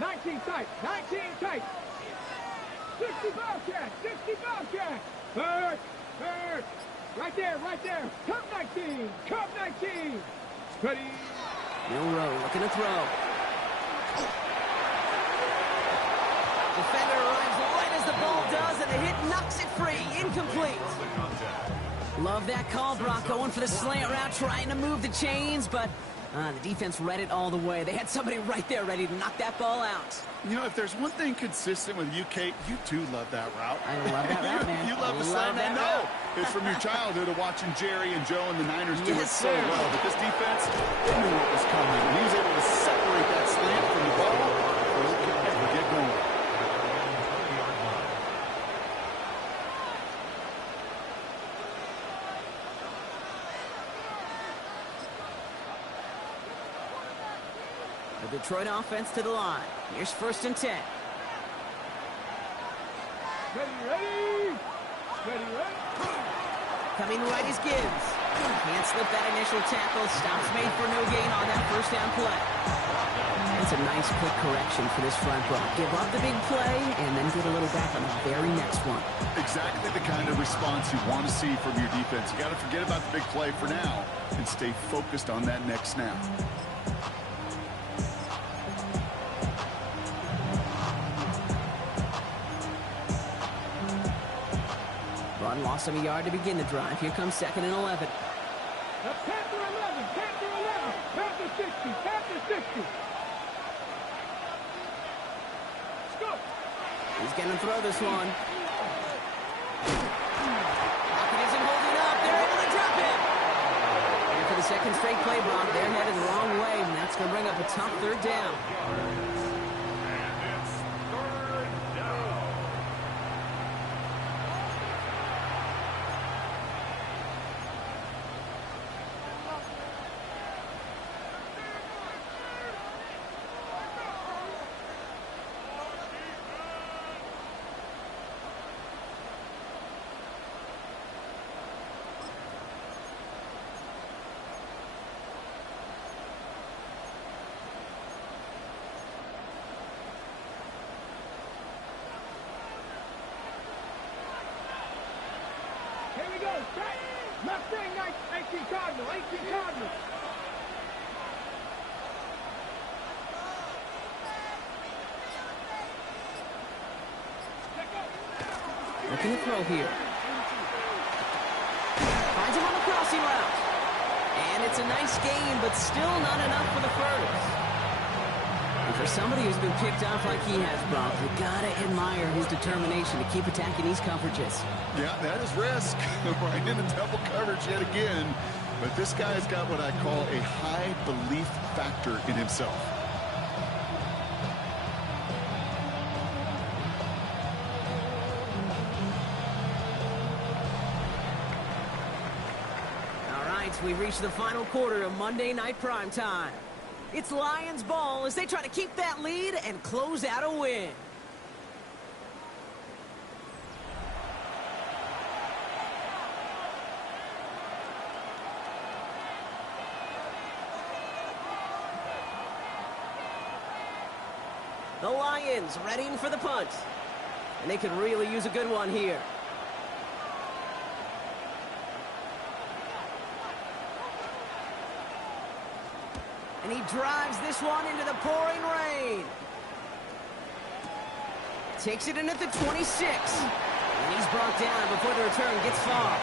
19 tight. 19 tight. 60 Bobcat. 60 Bobcat. Hurt. Hurt. Right there. Right there. Cup 19. Cup 19. Ready. Milrow looking to throw. Defender arrives right as the ball does, and the hit knocks it free. Incomplete. Love that call, Brock. Going for the slant route, trying to move the chains, but the defense read it all the way. They had somebody right there ready to knock that ball out. You know, if there's one thing consistent with you, Kate, you do love that route. I love that route, man. You love the slant. I know. It's from your childhood of watching Jerry and Joe and the Niners do it so well. But this defense, they knew what was coming. And he was able to separate that slant from the ball. Okay, get going. The Detroit offense to the line. Here's 1st and 10. Ready, ready. Ready, ready. Coming right is Gibbs. Can't slip that initial tackle. Stops made for no gain on that 1st down play. It's a nice quick correction for this front row. Give up the big play and then get a little back on the very next one. Exactly the kind of response you want to see from your defense. You got to forget about the big play for now and stay focused on that next snap. Run loss of a yard to begin the drive. Here comes 2nd and 11. Panther 11. Panther 11. Panther 60. Panther 60. He's going to throw this one. Pocket isn't holding up. They're able to drop it. And for the 2nd straight play, Brock, they're headed the wrong way, and that's going to bring up a tough 3rd down. Here we go. Mustang 18 Cardinal. 18 Cardinal. Looking to throw here. Finds him on the crossing route. And it's a nice gain, but still not enough for the 1st. And for somebody who's been picked off like he has, Brock, you gotta admire his determination to keep attacking these coverages. Yeah, that is risk. Right into double coverage yet again. But this guy's got what I call a high belief factor in himself. All right, we've reached the final quarter of Monday Night Primetime. It's Lions ball as they try to keep that lead and close out a win. The Lions readying for the punt. And they could really use a good one here. And he drives this one into the pouring rain. Takes it in at the 26. And he's brought down before the return gets far.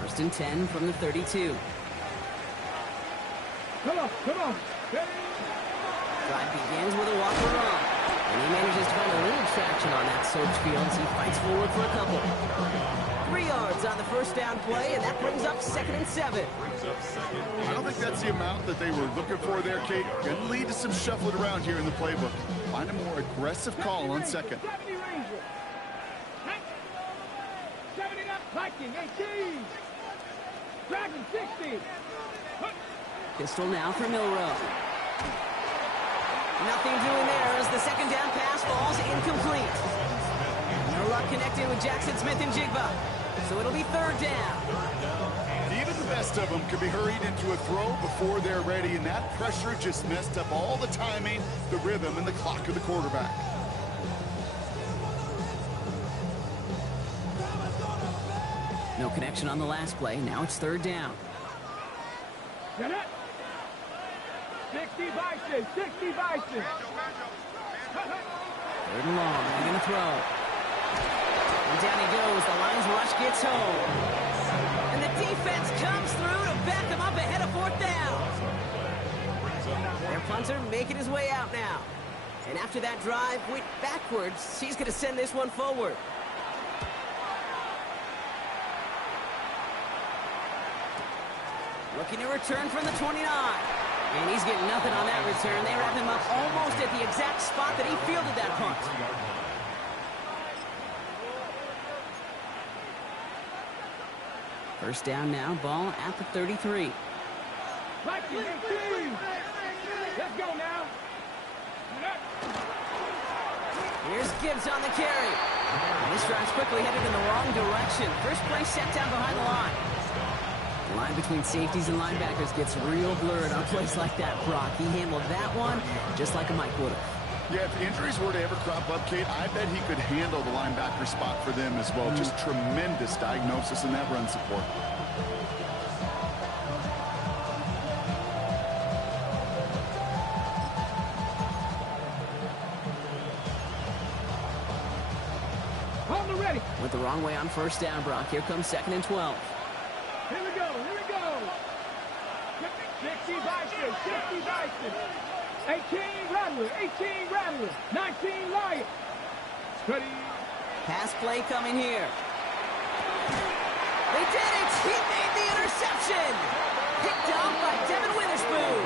First and 10 from the 32. Come on, come on. Drive begins with a walker run. And he manages to find a little traction on that search field as he fights forward for a couple. 3 yards on the 1st down play, and that brings up 2nd and 7. I don't think that's the amount that they were looking for there, Kate. Going to lead to some shuffling around here in the playbook. Find a more aggressive call on 2nd. 70 Ranger. 70 up Viking, 18. Dragon 60. Pistol now for Milrow. Nothing doing there as the second down pass falls incomplete. No luck connecting with Jackson Smith and Jigba. So it'll be third down. Even the best of them could be hurried into a throw before they're ready, and that pressure just messed up all the timing, the rhythm, and the clock of the quarterback. No connection on the last play. Now it's third down. Get it. 60 Bison, 60 Bison. Third and long. They're going to throw. And down he goes. The Lions rush gets home. And the defense comes through to back him up ahead of fourth down. Their punter making his way out now. And after that drive went backwards, he's going to send this one forward. Looking to return from the 29. And he's getting nothing on that return. They wrap him up almost at the exact spot that he fielded that punt. First down now, ball at the 33. Let's go now. Here's Gibbs on the carry. This drive's quickly headed in the wrong direction. First play set down behind the line. The line between safeties and linebackers gets real blurred on plays like that, Brock. He handled that one just like a Mike would have. Yeah, if injuries were to ever crop up, Kate, I bet he could handle the linebacker spot for them as well. Just tremendous diagnosis in that run support. On the ready. Went the wrong way on first down, Brock. Here comes second and 12. Here we go, here we go. 60 Bison, 60 Bison. 18 Rattler, 18 Rattler, 19 Lion. Steady. Pass play coming here. They did it! He made the interception! Picked off by Devin Witherspoon.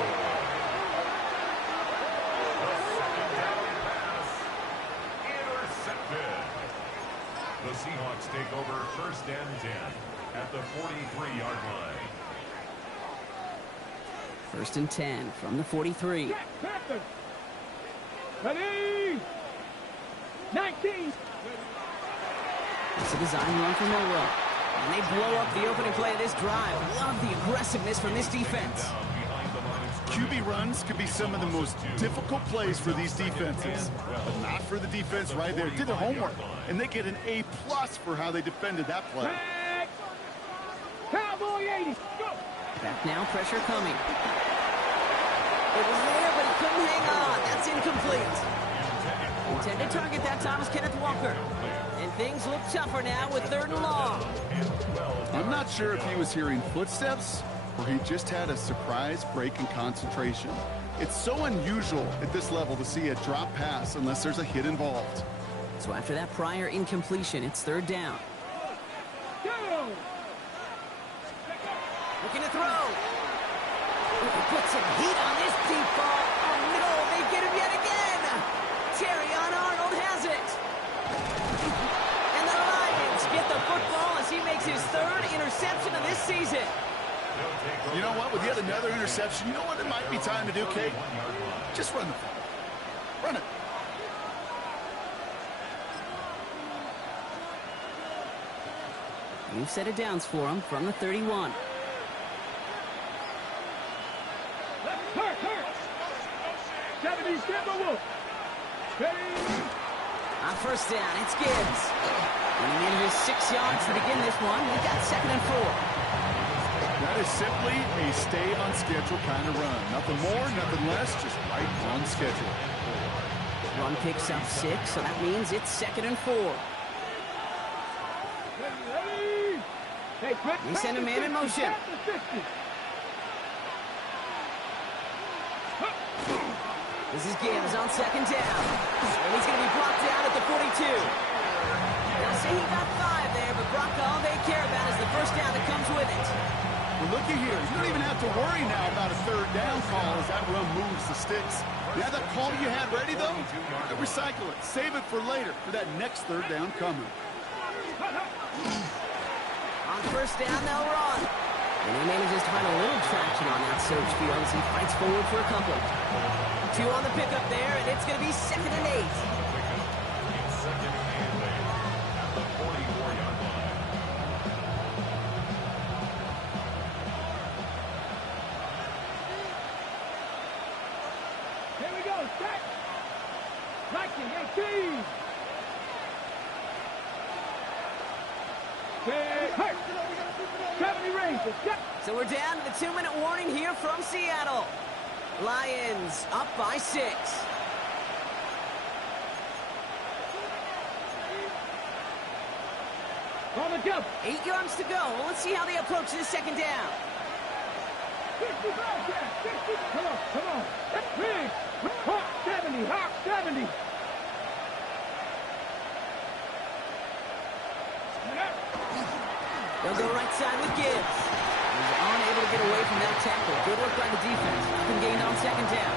Intercepted. The Seahawks take over first and 10 at the 43-yard line. First and 10 from the 43. Panther. Ready. 19. It's a design run from Millwall. And they blow up the opening play of this drive. Love the aggressiveness from this defense. QB runs could be some of the most difficult plays for these defenses, but not for the defense right there. Did their homework, and they get an A+ for how they defended that play. Back. Cowboy 80. Go. Back now, pressure coming. It was there, but he couldn't hang on. That's incomplete. Intended target that time was Kenneth Walker. And things look tougher now with third and long. I'm not sure if he was hearing footsteps or he just had a surprise break in concentration. It's so unusual at this level to see a drop pass unless there's a hit involved. So after that prior incompletion, it's third down. Go. Looking to throw. Put some heat on this deep ball. Oh no, they get him yet again. Terrion Arnold has it. And the Lions get the football as he makes his third interception of this season. You know what? With yet another interception, you know what it might be time to do, Kate? Just run the ball. Run it. We've set it downs for him from the 31. Hurt. 70 Timberwolf. Ready. On first down, it's Gibbs. And he manages 6 yards to begin this one. We got second and 4. That is simply a stay-on-schedule kind of run. Nothing more, nothing less, just right on schedule. Run picks up 6, so that means it's second and 4. Ready. Hey, We send a man in motion. This is Gibbs on second down. And he's going to be brought down at the 42. They'll say he got 5 there, but Brock, all they care about is the first down that comes with it. Well, looky here. You don't even have to worry now about a third down call as that run moves the sticks. You have that call you had ready, though? Recycle it. Save it for later for that next third down coming. On first down, they'll run. And he manages to find a little traction on that search field as he fights forward for a couple. 2 on the pickup there, and it's going to be 2nd and 8. It's 2nd and 8 at the 44-yard line. Here we go, set. Viking 18. Hey, 70 Rangers. So we're down to the 2-minute warning here from Seattle. Lions up by 6. On the jump. 8 yards to go. Well, let's see how they approach this 2nd down. 60 Bobcat. 60. Come on, come on. That's big. Hawk 70. Hawk 70. They'll go right side with Gibbs. He's unable to get away from that tackle. Good work by the defense. Nothing gained on 2nd down.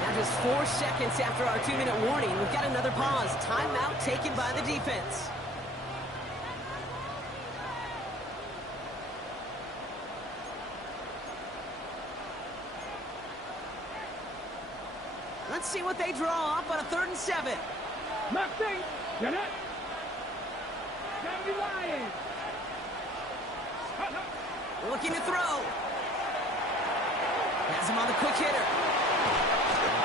Now just 4 seconds after our 2-minute warning, we've got another pause. Timeout taken by the defense. Let's see what they draw up on a 3rd and 7. Nothing. Get it. 70 Lions. Looking to throw. Has him on the quick hitter.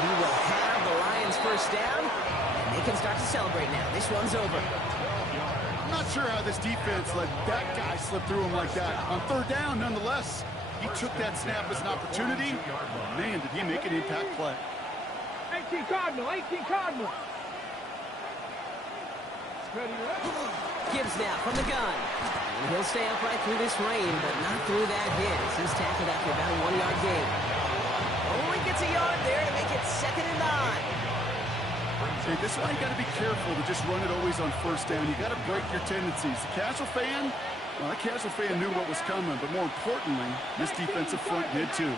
He will have the Lions 1st down, and they can start to celebrate now. This one's over. I'm not sure how this defense let that guy slip through him like that. On 3rd down, nonetheless, he took that snap as an opportunity. Man, did he make an impact play. 18 Cardinal. 18 Cardinal. Gibbs now from the gun. And he'll stay upright through this rain, but not through that hit. He's tackled after about a 1-yard gain. Only gets a yard there to make it 2nd and 9. Hey, this is why you got to be careful to just run it always on 1st down. You got to break your tendencies. The casual fan, well, that casual fan knew what was coming, but more importantly, this defensive front did too.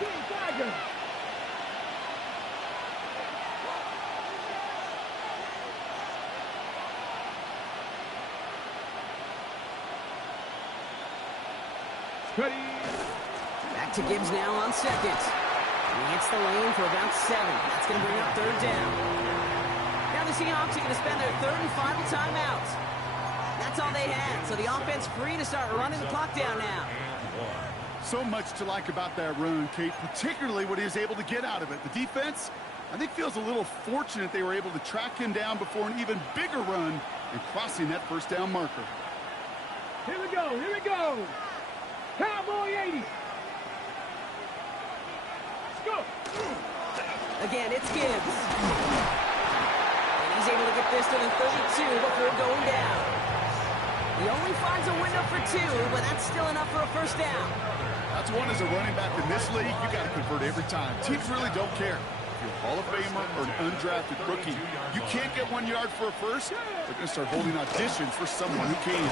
Back to Gibbs now on 2nd. And he hits the lane for about 7. That's going to bring up 3rd down. Now the Seahawks are going to spend their 3rd and final timeout. That's all they had. So the offense free to start running the clock down now. So much to like about that run, Kate, particularly what he was able to get out of it. The defense, I think, feels a little fortunate they were able to track him down before an even bigger run and crossing that 1st down marker. Here we go. Here we go. Cowboy 80. Let's go. Again, it's Gibbs. And he's able to get this to the 32 before going down. He only finds a window for 2, but that's still enough for a 1st down. That's one as a running back in this league, you got to convert every time. Teams really don't care. If you're a Hall of Famer or an undrafted rookie, you can't get 1 yard for a 1st. They're going to start holding auditions for someone who can.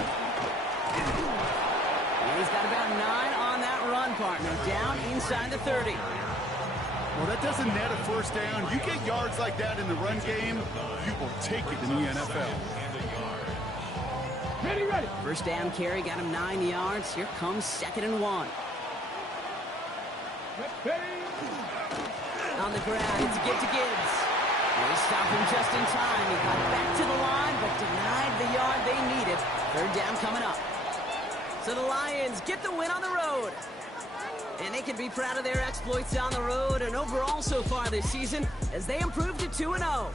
And he's got about 9 on that run, partner, down inside the 30. Well, that doesn't net a 1st down. You get yards like that in the run game, you will take it in the NFL. Ready, ready. 1st down carry got him 9 yards. Here comes 2nd and 1. On the ground, it's a give to Gibbs. They stop him just in time. He got back to the line, but denied the yard they needed. 3rd down coming up. So the Lions get the win on the road. And they can be proud of their exploits on the road and overall so far this season as they improved to 2-0.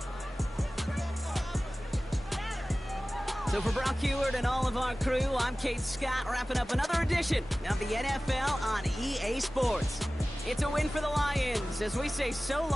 So for Brock Heward and all of our crew, I'm Kate Scott, wrapping up another edition of the NFL on EA Sports. It's a win for the Lions as we say so long.